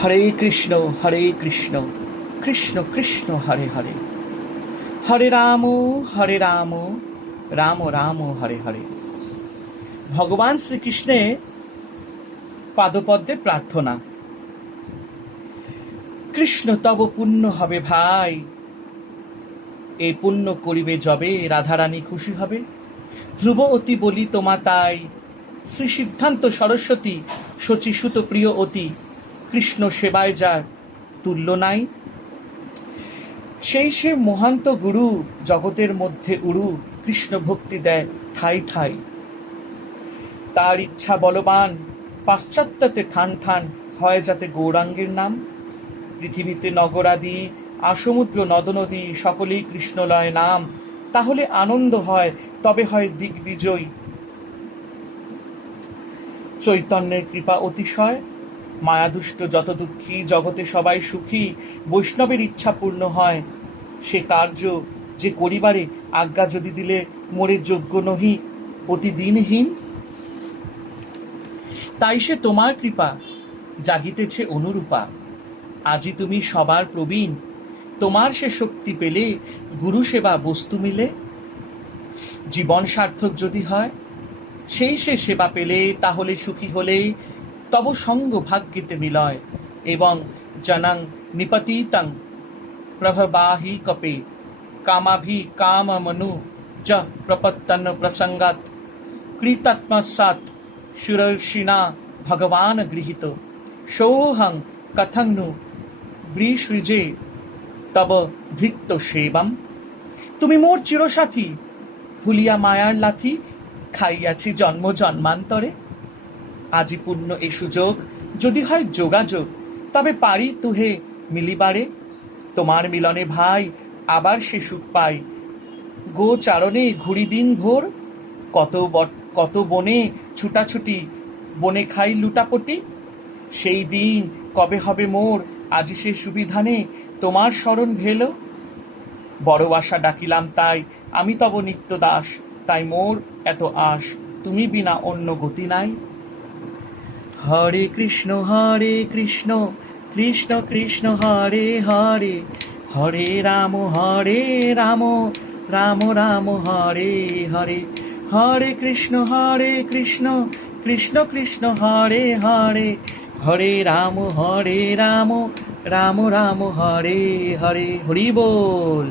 হরে কৃষ্ণ কৃষ্ণ কৃষ্ণ হরে হরে, হরে রাম রাম রাম হরে হরে। ভগবান শ্রীকৃষ্ণের পাদপদ্মে প্রার্থনা। কৃষ্ণ তব পুণ্য হবে ভাই, এই পুণ্য করিবে যবে রাধারানী খুশি হবে। ধ্রুব অতি বলি তোমা তাই, শ্রী সিদ্ধান্ত সরস্বতী শচীসুত প্রিয় অতি। কৃষ্ণ সেবায় যার তুল্য নাই, সেই সে মহান্ত গুরু। জগতের মধ্যে উরু, কৃষ্ণ ভক্তি দেয় ঠাই ঠাই। তার ইচ্ছা বলবান, পাশ্চাত্যতে ঠান ঠান হয় যাতে গৌরাঙ্গের নাম। পৃথিবীতে নগরাদি আসমুদ্র নদনদী সকলেই কৃষ্ণলয় নাম। তাহলে আনন্দ হয়, তবে হয় দিগ্বিজয়। চৈতন্যের কৃপা অতিশয়, মায়াদুষ্ট যত দুঃখী, জগতে সবাই সুখী। বৈষ্ণবের ইচ্ছা পূর্ণ হয়, সে কার্য যে করিবারে আজ্ঞা যদি দিলে মোরে যোগ্য নহি অতি দিনহীন। তাই সে তোমার কৃপা জাগিতেছে অনুরূপা। আজি তুমি সবার প্রবীণ, তোমার সে শক্তি পেলে গুরু সেবা বস্তু মিলে। জীবন সার্থক যদি হয়, সেই সে সেবা পেলে, তাহলে সুখী হলে তব সঙ্গ ভাগ্যেতে মিলয়। এবং জনাং নিপতিতাং প্রভবাহি কপে, কামাভি কামমনু জ প্রপত্তন প্রসঙ্গাত। কৃতাত্মসাৎ সুরর্ষিণা ভগবান গৃহীত, সোহং কথং নু বৃষৃজে তব ভৃত্য সেবম। তুমি মোর চিরসাথী, ভুলিয়া মায়ার লাথি খাইয়াছি জন্ম জন্মান্তরে। আজি পূর্ণ এই সুযোগ, যদি হয় যোগাযোগ, তবে পারি তুহে মিলিবারে। তোমার মিলনে ভাই আবার সে সুখ পাই, গোচারণে ঘুরি দিন ভোর। কত বনে ছুটাছুটি, বনে খাই লুটাপটি। সেই দিন কবে হবে মোর, আজি সে সুবিধানে তোমার শরণ ভেল। বড় আশা ডাকিলাম তাই, আমি তব নিত্য দাস। তাই মোর এত আশ, তুমি বিনা অন্য গতি নাই। হরে কৃষ্ণ কৃষ্ণ কৃষ্ণ হরে হরে, হরে রাম রাম রাম হরে হরে। হরে কৃষ্ণ কৃষ্ণ কৃষ্ণ হরে হরে, হরে রাম রাম রাম হরে হরে। হরি বল।